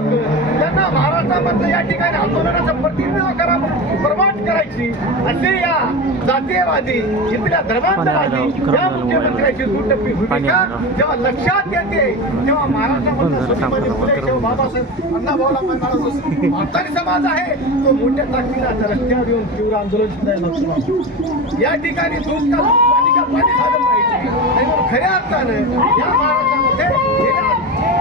लोक त्यांना महाराष्ट्रामधलं या ठिकाणी आंदोलनाचं प्रतिनिधित्व करा, प्रमोट करायची असे या जातीयवादी इथल्या धर्मांतरवादी या मुख्यमंत्र्यांची दुटप्पी भूमिका जेव्हा लक्षात येते तेव्हा महाराष्ट्रामध्ये बाबासाहेब अण्णाभाऊला म्हणणारा जो मातारी समाज आहे तो मोठ्या ताकदीने रस्त्यावर येऊन तीव्र आंदोलन सुद्धा या ठिकाणी दूध का दूध, पाणी का पाणी झालं पाहिजे. आणि म्हणून खऱ्या अर्थानं या महाराष्ट्रामध्ये गेल्या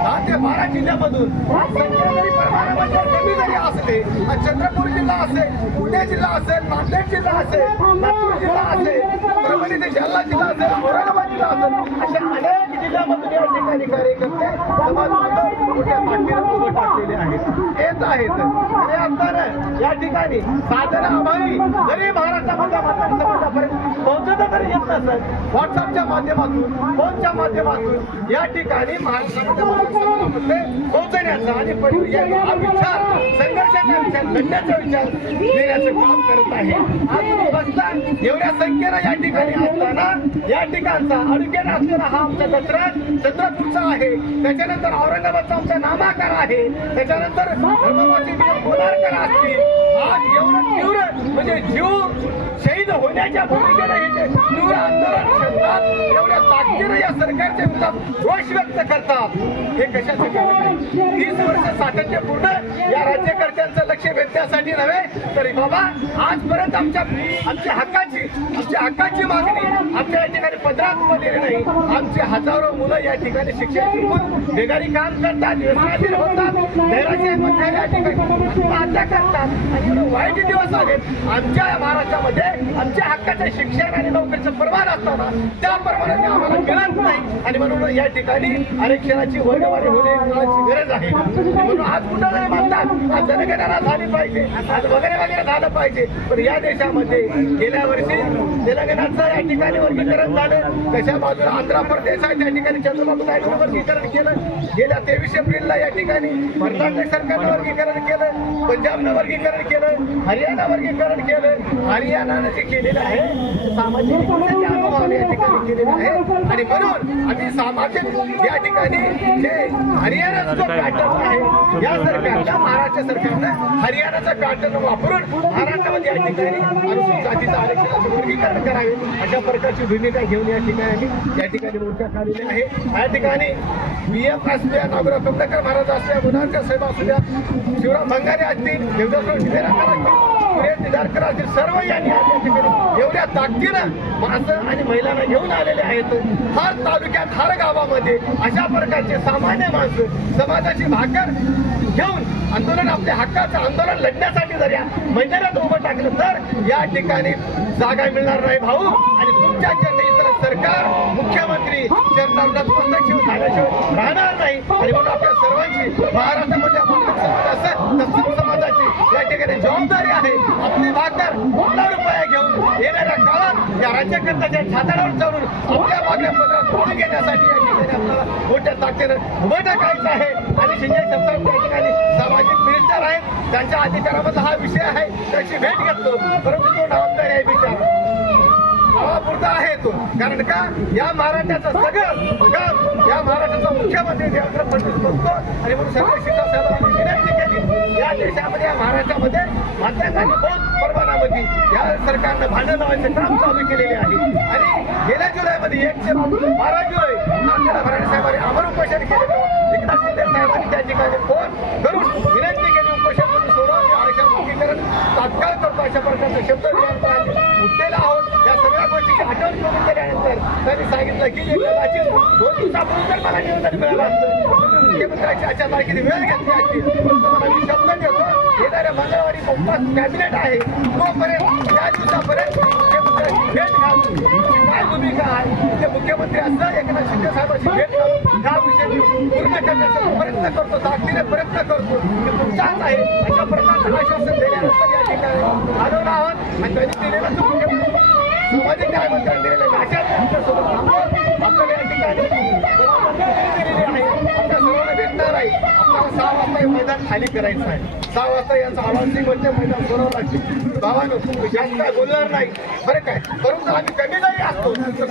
10 ते 12 जिल्ह्यामधून संख्या जरी प्रमाणामध्ये कमी जरी असते, चंद्रपूर जिल्हा असेल, पुणे जिल्हा असेल, नांदेड जिल्हा असेल, लातूर जिल्हा असेल, परभणी ते जालना जिल्हा असेल, औरंगाबाद जिल्हा असेल, अशा अनेक जिल्ह्यामधून या ठिकाणी कार्यकर्ते समाज बांधव मोठ्या ताकदीने उभं टाकलेले आहेत, येत आहेत. खऱ्या अर्थानं या ठिकाणी साधनाअभावी जरी महाराष्ट्रामधल्या मतदार समाजापर्यंत पोहोचत तरी येत नसत, व्हॉट्सअपच्या माध्यमातून, फोनच्या माध्यमातून या ठिकाणी महाराष्ट्रामध्ये समाजामध्ये पोहोचण्याचा आणि हा विचार संघर्षाचा विचार, लढण्याचा विचार देण्याचं काम करत आहे. आज तुम्ही बघता एवढ्या संख्येनं या ठिकाणी असताना या ठिकाणचा अडुक्याने असलेला हा आमचा दसरा चंद्रपूरचा आहे, त्याच्यानंतर औरंगाबादचा आमचा नामाकार आहे, त्याच्यानंतर धर्मवादी बोलारकर असतील. आज एवढं तीव्र म्हणजे जीव शहीद होण्याच्या भूमिकेने तीव्र आंदोलन करतात, एवढ्या ताकदीने या सरकारच्या विरोधात रोष व्यक्त करतात. हे कशाचं कारण आहे? 30 वर्ष सातत्यपूर्ण या राज्यकर्त्यांचं लक्ष वेधण्यासाठी नव्हे तर बाबा आजपर्यंत आमच्या हक्काची मागणी आमच्या या ठिकाणी पदरात मध्ये नाही. आमचे हजारो मुलं या ठिकाणी शिक्षण शिकून बेकारी काम करतात, व्यसनाधीन होतात, नैराश्यामध्ये या ठिकाणी आत्महत्या करतात आणि वाईट दिवस आहेत. आमच्या महाराष्ट्रामध्ये आमच्या हक्काचं शिक्षण आणि नोकरीचं प्रमाण असताना त्या प्रमाणाने आम्हाला मिळत नाही आणि म्हणून या ठिकाणी आरक्षणाची वर्गवारी होण्याची गरज आहे. म्हणून आज कुठं नाही म्हणतात आज जनगणना झाली पाहिजे, आज वगैरे झालं पाहिजे. पण या देशामध्ये गेल्या वर्षी तेलंगणाचं या ठिकाणी वर्गीकरण झालं, कशा बाजूला आंध्र प्रदेश आहे त्या ठिकाणी चंद्रबाबू नायडूनं वर्गीकरण केलं, गेल्या 23 एप्रिलला या ठिकाणी कर्नाटक सरकारनं वर्गीकरण केलं, पंजाबनं वर्गीकरण केलं, हरियाणा वर्गीकरण केलं. हरियाणानं जे केलेलं आहे सामाजिक अनुभव या ठिकाणी केलेलं आहे आणि म्हणून आम्ही सामाजिक या ठिकाणी जे हरियाणाचा जो पॅटर्न आहे या सरकारनं, महाराष्ट्र सरकारनं हरियाणाचा पॅटर्न वापरून महाराष्ट्रामध्ये या ठिकाणी अनुसूचित जातीचं आरक्षणाचं वर्गीकरण करावे अशा प्रकारची भूमिका घेऊन या ठिकाणी मोर्चा काढलेला आहे. या ठिकाणी BF असल्या, नागोराव कमलाकर महाराज असल्या, गुणाकर साहेब असल्या, शिवराम भंगारे असतील, देवदासराव शिवेराकर असतील, सुरेश निधारकर असतील, सर्व यांनी या ठिकाणी एवढ्या ताकदीनं माणसं आणि महिलांना घेऊन आलेले आहेत. हर तालुक्यात, हर गावामध्ये अशा प्रकारचे सामान्य माणसं समाजाची भाकर घेऊन आंदोलन, आपल्या हक्काचं आंदोलन लढण्यासाठी जर या मैदानात उभं टाकलं तर या ठिकाणी जागा मिळणार नाही भाऊ. आणि तुमच्या इतर सरकार, मुख्यमंत्री चरणावर नतमस्तक ठेवून झाल्याशिवाय राहणार नाही. आणि म्हणून आपल्या सर्वांची महाराष्ट्रामध्ये समाज असेल तर समाजाची या ठिकाणी जबाबदारी आहे. आपली भाकर आपला रुपया घेऊन येणाऱ्या काळात या राज्यकर्त्याच्या छाताडावर चढून आपल्या मागण्या पत्रात पुढे घेण्यासाठी या ठिकाणी आपल्याला मोठ्या ताकदीनं उभं टाकायचं आहे. आणि शिंदे साहेब त्या ठिकाणी सामाजिक मिनिस्टर आहेत, त्यांच्या अधिकारामधला हा विषय आहे, त्याची भेट घेतो. परंतु तो जबाबदारी आहे विचार गावापुरता आहे तो. कारण का या महाराष्ट्राचं सगळं काम या महाराष्ट्राचा मुख्यमंत्री देवेंद्र फडणवीस बघतो. आणि म्हणून सर्व शिंदे साहेबांनी विनंती केली या देशामध्ये, या महाराष्ट्रामध्ये माध्यमांनी बहुत परवानामध्ये या सरकारनं भांडण लावायचं काम चालू केलेले आहे. आणि गेल्या जुलैमध्ये 1 ते 12 जुलै नांदेड भराडे साहेबांनी अमर उपोषण केलं. एकनाथ शिंदे साहेबांनी त्या ठिकाणी फोन करून विनंती केली उपोषण सोडून आरक्षण वर्गीकरण तात्काळ करतो अशा प्रकारचा शब्द उठलेला आहोत. या सगळ्या गोष्टीची आठवण करून केल्यानंतर त्यांनी सांगितलं की कदाचित 2 दिवसापूर्वी जर मला निवेदन मिळालं असतं मुख्यमंत्र्यांची अशा तारखेने वेळ घेतली असती. तुम्हाला मी शब्द देतो येणाऱ्या मंगळवारी कॅबिनेट आहे तोपर्यंत या दिवसापर्यंत मुख्यमंत्र्यांची भेट घालून काय भूमिका आहे ते मुख्यमंत्री असं एकनाथ शिंदे साहेबांची भेट घालून हा विषय पूर्ण करण्याचा प्रयत्न करतो, ताकदीने प्रयत्न करतो की तुमचाच आहे अशा प्रकारचं आश्वासन देण्यानंतर या ठिकाणी आलेलो आहोत. आणि त्यांनी दिलेलं मुख्यमंत्री सामाजिक न्याय मंत्र्यांनी दिलेलं आपल्याला या ठिकाणी आहे. आपल्या सर्वांना भेटणार आहे. आपल्याला 6 वाजता हे मैदान खाली करायचं आहे. 6 वाजता यांचं आवाज म्हणजे मैदान सोडावं लागते. भावानं जास्त काय बोलणार नाही बरं काय, परंतु आम्ही कमी जरी असतो तर